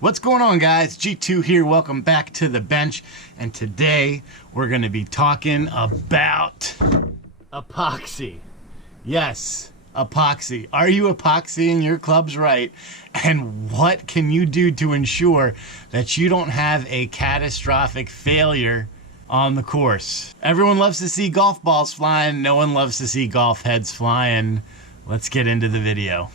What's going on, guys? G2 here. Welcome back to the bench. And today we're going to be talking about epoxy. Yes, epoxy. Are you epoxying your clubs right? And what can you do to ensure that you don't have a catastrophic failure on the course? Everyone loves to see golf balls flying. No one loves to see golf heads flying. Let's get into the video.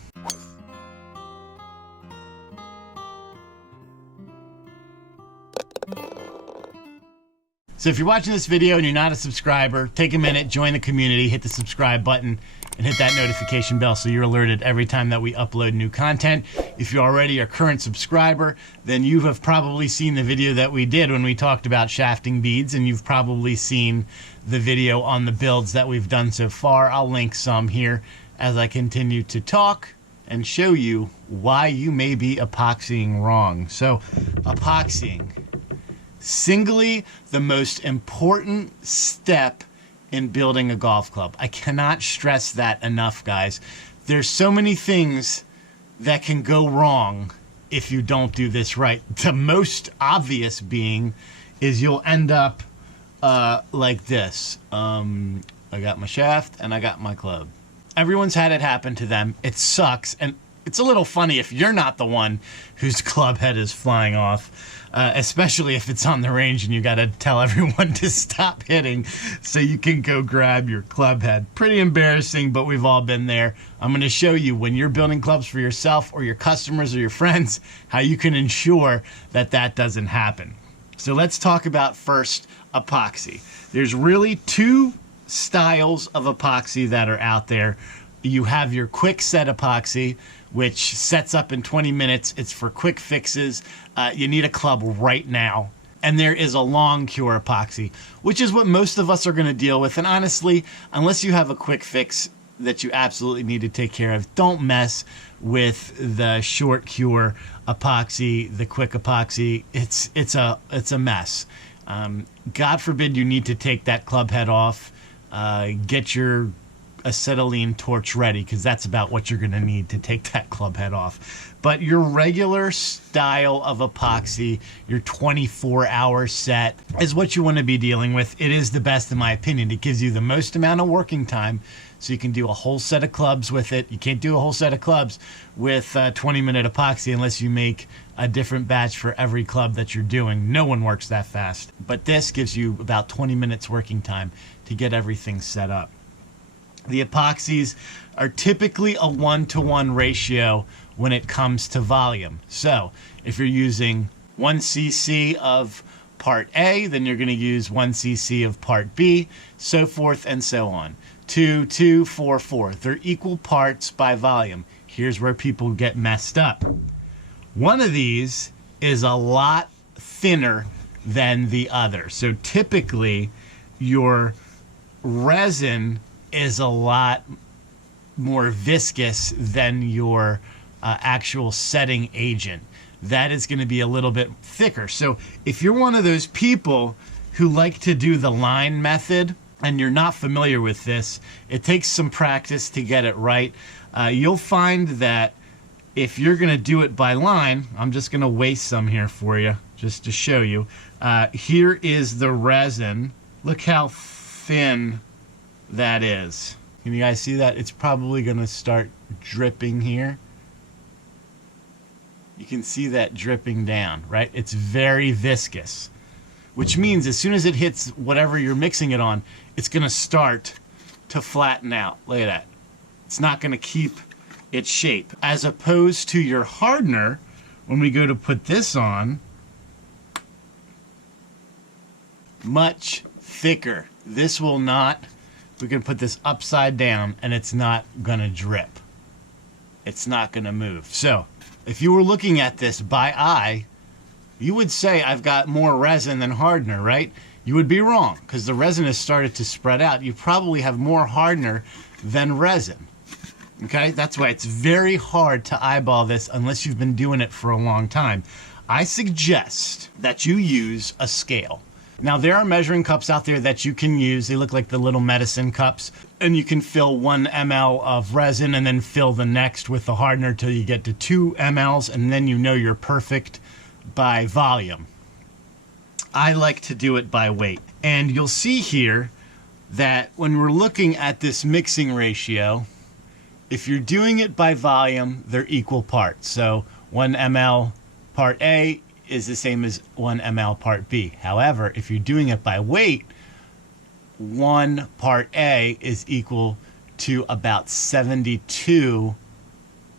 So if you're watching this video and you're not a subscriber, take a minute, join the community, hit the subscribe button, and hit that notification bell so you're alerted every time that we upload new content. If you're already a current subscriber, then you have probably seen the video that we did when we talked about shafting beads, and you've probably seen the video on the builds that we've done so far. I'll link some here as I continue to talk and show you why you may be epoxying wrong. So, epoxying. Singly, the most important step in building a golf club. I cannot stress that enough, guys. There's so many things that can go wrong if you don't do this right. The most obvious being is you'll end up like this. I got my shaft and I got my club. Everyone's had it happen to them. It sucks, and it's a little funny if you're not the one whose club head is flying off, especially if it's on the range and you got to tell everyone to stop hitting so you can go grab your club head. Pretty embarrassing, but we've all been there. I'm going to show you when you're building clubs for yourself or your customers or your friends how you can ensure that that doesn't happen. So let's talk about first epoxy. There's really two styles of epoxy that are out there. You have your quick set epoxy, which sets up in 20 minutes. It's for quick fixes. You need a club right now. And there is a long cure epoxy, which is what most of us are going to deal with. And honestly, unless you have a quick fix that you absolutely need to take care of, don't mess with the short cure epoxy, the quick epoxy. It's a mess. God forbid you need to take that club head off. Get your acetylene torch ready, because that's about what you're going to need to take that club head off. But your regular style of epoxy, your 24-hour set, is what you want to be dealing with. It is the best, in my opinion. It gives you the most amount of working time, so you can do a whole set of clubs with it. You can't do a whole set of clubs with 20-minute epoxy unless you make a different batch for every club that you're doing. No one works that fast. But this gives you about 20 minutes working time to get everything set up. The epoxies are typically a 1-to-1 ratio when it comes to volume. So if you're using 1 cc of part A, then you're going to use 1 cc of part B, so forth and so on. 2, 2, 4, 4. They're equal parts by volume. Here's where people get messed up. One of these is a lot thinner than the other. So typically your resin is a lot more viscous than your actual setting agent. That is going to be a little bit thicker. So if you're one of those people who like to do the line method and you're not familiar with this, it takes some practice to get it right. You'll find that if you're going to do it by line, I'm just going to waste some here for you just to show you. Here is the resin. Look how thin that is. Can you guys see that? It's probably going to start dripping here. You can see that dripping down, right? It's very viscous, which means as soon as it hits whatever you're mixing it on, it's going to start to flatten out. Look at that. It's not going to keep its shape. As opposed to your hardener, when we go to put this on, much thicker. This will not. We can put this upside down and it's not going to drip. It's not going to move. So if you were looking at this by eye, you would say I've got more resin than hardener, right? You would be wrong, because the resin has started to spread out. You probably have more hardener than resin. Okay, that's why it's very hard to eyeball this unless you've been doing it for a long time. I suggest that you use a scale. Now, there are measuring cups out there that you can use. They look like the little medicine cups, and you can fill 1 ml of resin and then fill the next with the hardener till you get to 2 mLs, and then you know you're perfect by volume. I like to do it by weight. And you'll see here that when we're looking at this mixing ratio, if you're doing it by volume, they're equal parts. So 1 ml part A is the same as 1 ml part B. However, if you're doing it by weight, 1 part A is equal to about 72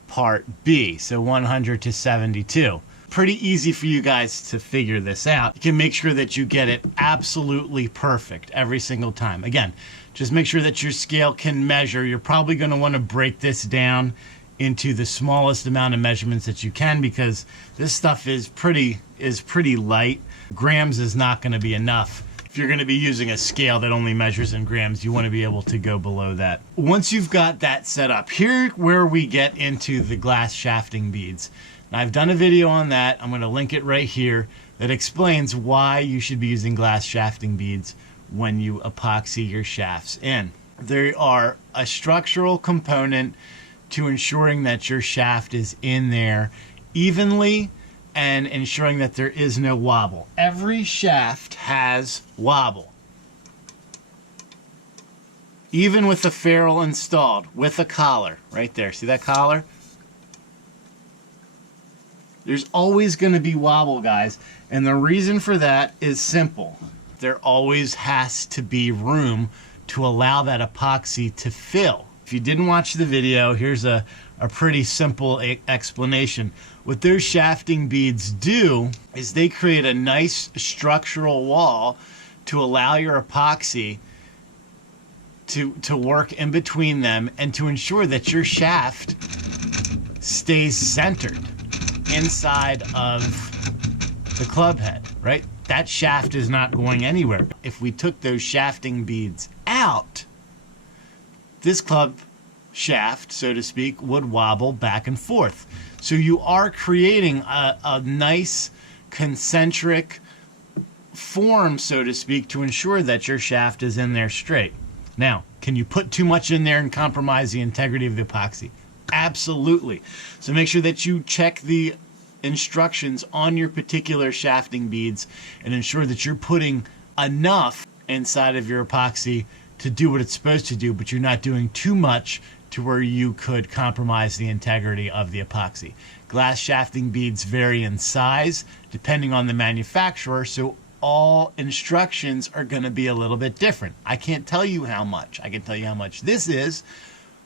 part B. So 100 to 72. Pretty easy for you guys to figure this out. You can make sure that you get it absolutely perfect every single time. Again, just make sure that your scale can measure. You're probably going to want to break this down into the smallest amount of measurements that you can, because this stuff is pretty light. Grams is not going to be enough. If you're going to be using a scale that only measures in grams, you want to be able to go below that. Once you've got that set up, here where we get into the glass shafting beads. Now, I've done a video on that. I'm going to link it right here that explains why you should be using glass shafting beads when you epoxy your shafts in. They are a structural component to ensuring that your shaft is in there evenly and ensuring that there is no wobble. Every shaft has wobble. Even with the ferrule installed, with a collar, right there. See that collar? There's always going to be wobble, guys. And the reason for that is simple. There always has to be room to allow that epoxy to fill. If you didn't watch the video, here's a pretty simple explanation. What those shafting beads do is they create a nice structural wall to allow your epoxy to work in between them and to ensure that your shaft stays centered inside of the club head, right? That shaft is not going anywhere. If we took those shafting beads out, this club shaft, so to speak, would wobble back and forth. So you are creating a nice concentric form, so to speak, to ensure that your shaft is in there straight. Now, can you put too much in there and compromise the integrity of the epoxy? Absolutely. So make sure that you check the instructions on your particular shafting beads and ensure that you're putting enough inside of your epoxy to do what it's supposed to do, but you're not doing too much to where you could compromise the integrity of the epoxy. Glass shafting beads vary in size depending on the manufacturer, so all instructions are going to be a little bit different. I can't tell you how much. I can tell you how much this is,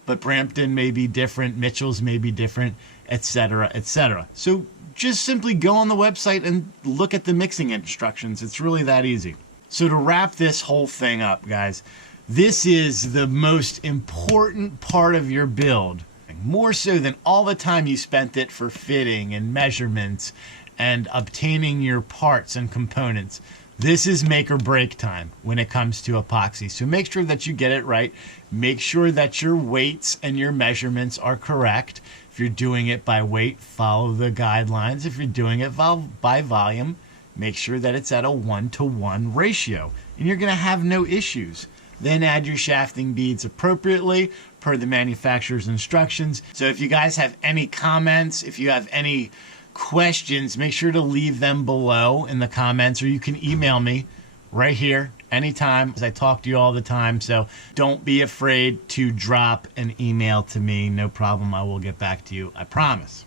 but Brampton may be different, Mitchell's may be different, etc., etc. So just simply go on the website and look at the mixing instructions. It's really that easy. So to wrap this whole thing up, guys, this is the most important part of your build, more so than all the time you spent it for fitting and measurements and obtaining your parts and components. This is make or break time when it comes to epoxy. So make sure that you get it right. Make sure that your weights and your measurements are correct. If you're doing it by weight, follow the guidelines. If you're doing it by volume, make sure that it's at a 1-to-1 ratio, and you're going to have no issues. Then add your shafting beads appropriately per the manufacturer's instructions. So if you guys have any comments, if you have any questions, make sure to leave them below in the comments, or you can email me right here anytime, as I talk to you all the time. So don't be afraid to drop an email to me. No problem. I will get back to you. I promise.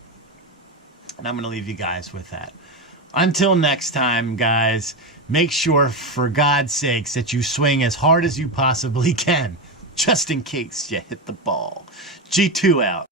And I'm going to leave you guys with that. Until next time, guys, make sure, for God's sakes, that you swing as hard as you possibly can, just in case you hit the ball. G2 out.